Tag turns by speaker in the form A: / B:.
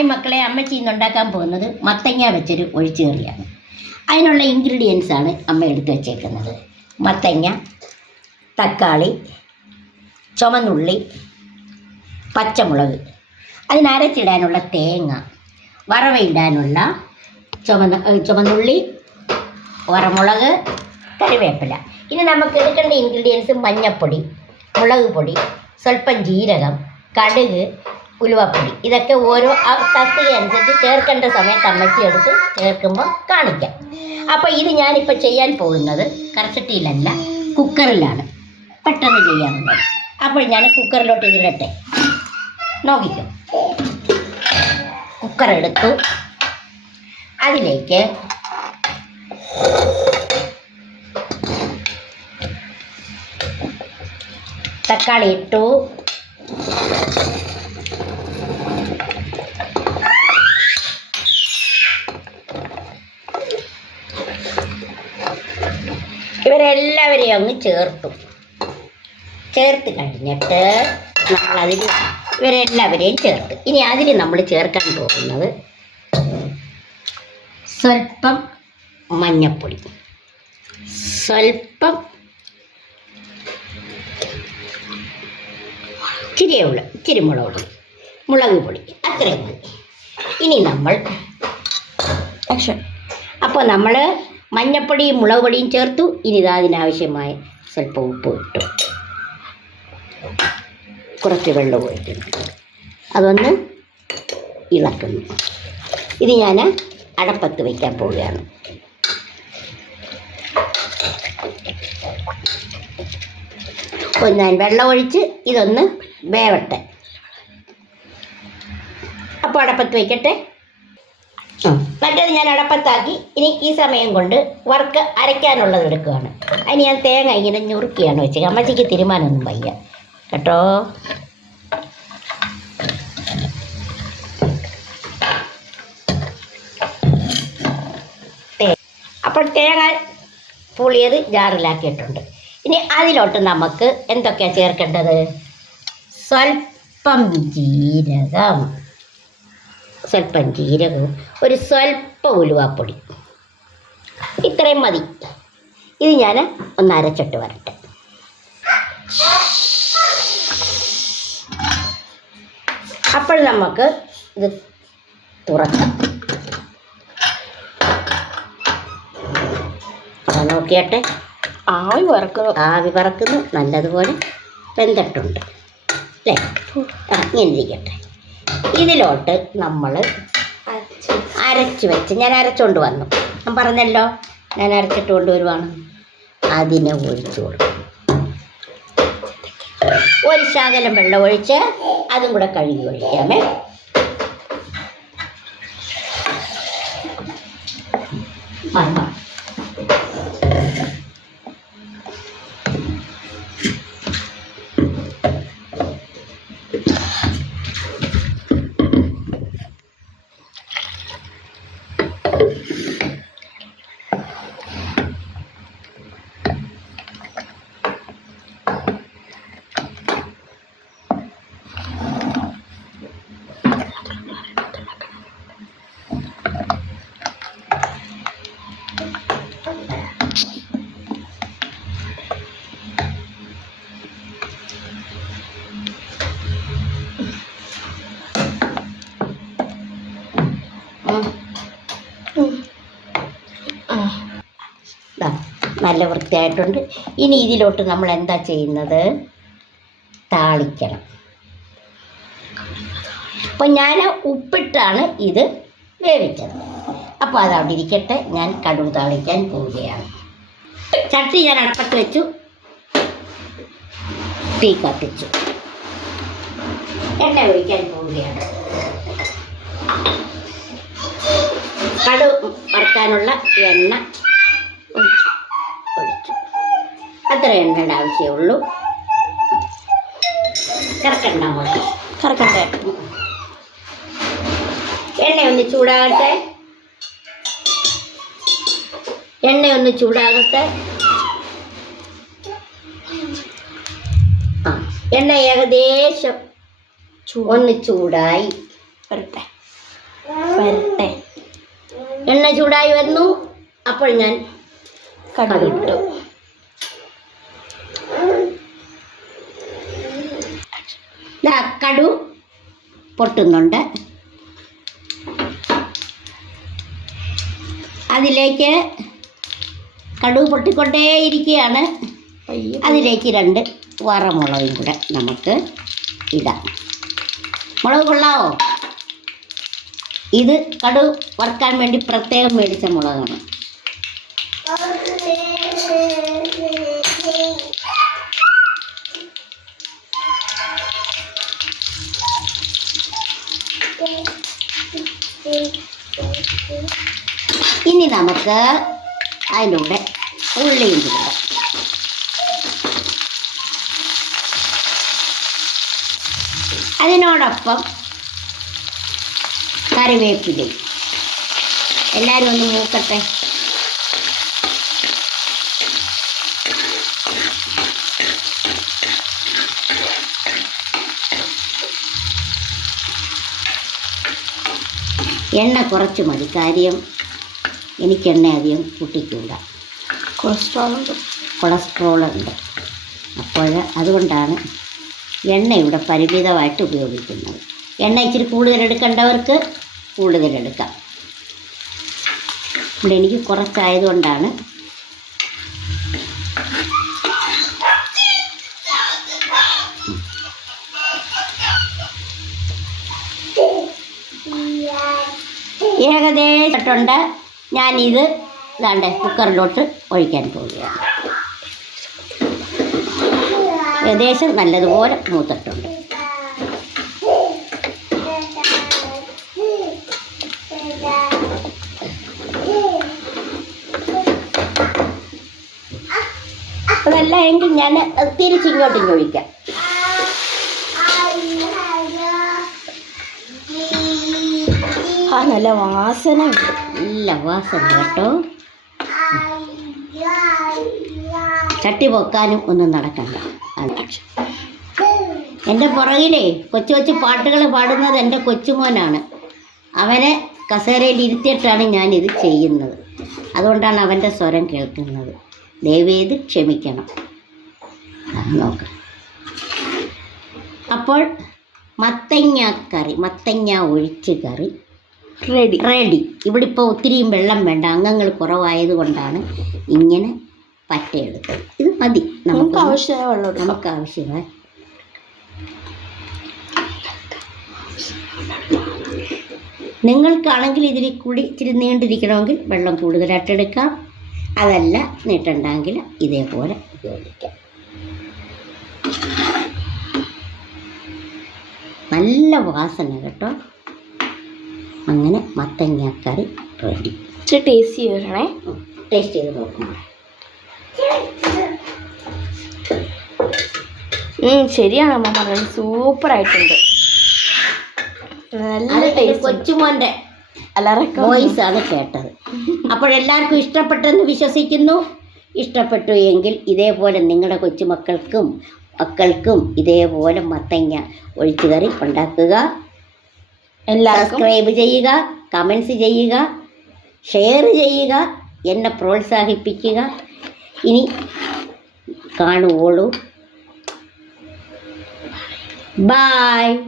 A: ഈ മക്കളെ അമ്മച്ചി ഇന്ന് ഉണ്ടാക്കാൻ പോകുന്നത് മത്തങ്ങ വെച്ചൊരു ഒഴിച്ചുകറിയാണ് അതിനുള്ള ഇൻഗ്രീഡിയൻസ് ആണ് അമ്മ എടുത്ത് വെച്ചേക്കുന്നത്. മത്തങ്ങ തക്കാളി ചുമന്നുള്ളി പച്ചമുളക്. അതിനരച്ചിടാനുള്ള തേങ്ങ വറവയിടാനുള്ള ചുമന്ന ചുമന്നുള്ളി വറമുളക് കറിവേപ്പില. ഇനി നമുക്ക് എടുക്കേണ്ട ഇൻഗ്രീഡിയൻസ് മഞ്ഞൾപ്പൊടി മുളക് പൊടി സ്വല്പം ജീരകം കടുക് ഉലുവപ്പൊടി. ഇതൊക്കെ ഓരോ തസ്തിക അനുസരിച്ച് ചേർക്കേണ്ട സമയത്ത് അമ്മച്ചി എടുത്ത് ചേർക്കുമ്പോൾ കാണിക്കാം. അപ്പോൾ ഇത് ഞാനിപ്പോൾ ചെയ്യാൻ പോകുന്നത് കറച്ചട്ടിയിലല്ല കുക്കറിലാണ്. പെട്ടെന്ന് ചെയ്യാനുള്ളത് അപ്പോൾ ഞാൻ കുക്കറിലോട്ട് ഇതിടട്ടെ നോക്കിക്കോ. കുക്കർ എടുത്തു അതിലേക്ക് തക്കാളി ഇട്ടു. ഇവരെല്ലാവരെയും അങ്ങ് ചേർത്തു. ചേർത്ത് കഴിഞ്ഞിട്ട് നമ്മളതിൽ ഇവരെല്ലാവരെയും ചേർത്ത്. ഇനി അതിൽ നമ്മൾ ചേർക്കാൻ പോകുന്നത് സ്വല്പം മഞ്ഞപ്പൊടി. സ്വല്പം ഇച്ചിരിയേ ഉള്ള. ഇച്ചിരി മുളക് പൊടി. മുളക് പൊടി. അത്രയും മതി. ഇനി നമ്മൾ അപ്പോൾ നമ്മൾ മഞ്ഞപ്പൊടിയും മുളക് പൊടിയും ചേർത്തു. ഇനി ഇതാ അതിനാവശ്യമായ സ്വല്പം ഉപ്പ് ഇട്ടു. കുറച്ച് വെള്ളം ഒഴിക്കുന്നു അതൊന്ന് ഇളക്കുന്നു. ഇത് ഞാൻ അടപ്പത്ത് വയ്ക്കാൻ പോവുകയാണ്. അപ്പോൾ ഞാൻ വെള്ളം ഒഴിച്ച് ഇതൊന്ന് വേവട്ടെ. അപ്പോൾ അടപ്പത്ത് വയ്ക്കട്ടെ മറ്റേത് ഞാൻ അടപ്പത്താക്കി. ഇനി ഈ സമയം കൊണ്ട് വർക്ക് അരയ്ക്കാനുള്ളത് എടുക്കുകയാണ്. അതിന് ഞാൻ തേങ്ങ ഇങ്ങനെ ഞുറുക്കിയാണ് വെച്ചത് അമ്മച്ചിക്ക് തീരുമാനമൊന്നും വയ്യ. കേട്ടോ? അപ്പോൾ തേങ്ങ പുളിയത് ജാറിലാക്കിയിട്ടുണ്ട്. ഇനി അതിലോട്ട് നമുക്ക് എന്തൊക്കെയാണ് ചേർക്കേണ്ടത്? സ്വൽപ്പം ജീരകം. സ്വല്പം ജീരകവും ഒരു സ്വല്പം ഉലുവാപ്പൊടി. ഇത്രയും മതി. ഇത് ഞാൻ ഒന്ന് അരച്ചിട്ട് വരട്ടെ. അപ്പോൾ നമുക്ക് ഇത് തുറക്കാം. നോക്കിയാട്ടെ.
B: ആവി വറക്കുന്നു.
A: ആവി പറക്കുന്നു നല്ലതുപോലെ വെന്തിട്ടുണ്ട്. അല്ലേ? ആ ഇങ്ങനെ ഇരിക്കട്ടെ. ഇതിലോട്ട് നമ്മൾ അരച്ച് വെച്ച്. ഞാൻ അരച്ചുകൊണ്ട് വന്നു. ഞാൻ പറഞ്ഞല്ലോ ഞാൻ അരച്ചിട്ട് കൊണ്ടുവരുവാണ് അതിനെ ഒഴിച്ചു കൊടുക്കും. ഒരു ശകലം വെള്ളം ഒഴിച്ച് അതും കൂടെ കഴുകി ഒഴിക്കാമേ. മാറി നല്ല വൃത്തിയായിട്ടുണ്ട്. ഇനി ഇതിലോട്ട് നമ്മൾ എന്താ ചെയ്യുന്നത്? താളിക്കണം. അപ്പം ഞാൻ ഉപ്പിട്ടാണ് ഇത് വേവിച്ചത്. അപ്പോൾ അത് അവിടെ ഇരിക്കട്ടെ. ഞാൻ കടുക് താളിക്കാൻ പോവുകയാണ്. ചട്ടി ഞാൻ അടപ്പത്ത് വെച്ചു. തീ കത്തിച്ചു. എണ്ണ ഒഴിക്കാൻ പോവുകയാണ്. കടു വറുക്കാനുള്ള എണ്ണ അത്ര എണ്ണയുടെ ആവശ്യമേ കറക്കണ്ട മോളെ.
B: കറക്കണ്ടേ
A: എണ്ണ ഒന്ന് ചൂടാകട്ടെ. എണ്ണ ഒന്ന് ചൂടാകട്ടെ. ആ എണ്ണ ഏകദേശം ഒന്ന് ചൂടായി.
B: വരട്ടെ. വരട്ടെ.
A: എണ്ണ ചൂടായി വന്നു. അപ്പോൾ ഞാൻ
B: കടുകിട്ടു
A: ദാ കടു പൊട്ടുന്നുണ്ട്. അതിലേക്ക് കടു പൊട്ടിക്കൊണ്ടേയിരിക്കുകയാണ്. അതിലേക്ക് രണ്ട് വറമുളകും കൂടെ നമുക്ക് ഇടാം. മുളക് കൊള്ളാവോ? ഇത് കടു വറുക്കാൻ വേണ്ടി പ്രത്യേകം മേടിച്ച മുളകാണ്. നമുക്ക് അതിന്റെ കൂടെ ഉള്ളിയും ചേർക്കാം അതിനോടൊപ്പം കറിവേപ്പിലയും. എല്ലാവരും ഒന്ന് മൂക്കട്ടെ. എണ്ണ കുറച്ച് മതി കാര്യം എനിക്ക് എണ്ണ അധികം കൂട്ടിക്കൂട.
B: കൊളസ്ട്രോൾ ഉണ്ട്.
A: കൊളസ്ട്രോൾ ഉണ്ട്. അപ്പോൾ അതുകൊണ്ടാണ് എണ്ണ ഇവിടെ പരിമിതമായിട്ട് ഉപയോഗിക്കുന്നത്. എണ്ണ ഇച്ചിരി കൂടുതൽ എടുക്കേണ്ടവർക്ക് കൂടുതൽ എടുക്കാം. ഇവിടെ എനിക്ക് കുറച്ചായതുകൊണ്ടാണ് ഏകദേശമായിട്ടുണ്ട് ഞാനിത് ഇതാണ്ട് കുക്കറിലോട്ട് ഒഴിക്കാൻ പോവുകയാണ്. ഏകദേശം നല്ലതുപോലെ മൂത്തിട്ടുണ്ട്. അതല്ല എങ്കിൽ ഞാൻ തിരിച്ചിങ്ങോട്ടും ഒഴിക്കാം.
B: ആ നല്ല വാസന
A: നല്ല വാസന കേട്ടോ. ചട്ടി പൊക്കാനും ഒന്നും നടക്കണ്ട. എന്റെ പുറകിലേ കൊച്ചു കൊച്ചു പാട്ടുകൾ പാടുന്നത് എന്റെ കൊച്ചുമോനാണ്. അവനെ കസേരയിൽ ഇരുത്തിയിട്ടാണ് ഞാനിത് ചെയ്യുന്നത്. അതുകൊണ്ടാണ് അവന്റെ സ്വരം കേൾക്കുന്നത്. ദയവേത് ക്ഷമിക്കണം. നോക്കാം. അപ്പോൾ മത്തങ്ങ കറി മത്തങ്ങ ഒഴിച്ച് കറി.
B: റെഡി.
A: റെഡി. ഇവിടെ ഇപ്പോൾ ഒത്തിരിയും വെള്ളം വേണ്ട. അംഗങ്ങൾ കുറവായത് കൊണ്ടാണ് ഇങ്ങനെ പറ്റയെടുത്തത് ഇത് മതി.
B: നമുക്ക് ആവശ്യമായ വെള്ളം
A: നമുക്ക് ആവശ്യമായി നിങ്ങൾക്കാണെങ്കിൽ ഇതിൽ കൂടി ഇച്ചിരി നീണ്ടിരിക്കണമെങ്കിൽ വെള്ളം കൂടുതലായിട്ട് എടുക്കാം. അതല്ല നീട്ടണ്ടെങ്കിൽ ഇതേപോലെ ഉപയോഗിക്കാം. നല്ല വാസന കേട്ടോ. അങ്ങനെ മത്തങ്ങാക്കറി റെഡി.
B: ഇച്ചിരി ടേസ്റ്റ് ചെയ്യണേ
A: ടേസ്റ്റ് ചെയ്ത് നോക്കണം
B: ഉം, ശരിയാണ് അമ്മ പറഞ്ഞത്. സൂപ്പർ ആയിട്ടുണ്ട് നല്ല ടേസ്റ്റ് കൊച്ചുമോന്റെ
A: വോയിസ് ആണ് കേട്ടത്. അപ്പോഴെല്ലാവർക്കും ഇഷ്ടപ്പെട്ടെന്ന് വിശ്വസിക്കുന്നു. ഇഷ്ടപ്പെട്ടു എങ്കിൽ ഇതേപോലെ നിങ്ങളുടെ കൊച്ചുമക്കൾക്കും മക്കൾക്കും ഇതേപോലെ മത്തങ്ങ ഒഴിച്ചു കറി ഉണ്ടാക്കുക. സബ്സ്ക്രൈബ് ചെയ്യുക കമൻസ് ചെയ്യുക ഷെയർ ചെയ്യുക എന്നെ പ്രോത്സാഹിപ്പിക്കുക. ഇനി കാണുവോളൂ. ബായ്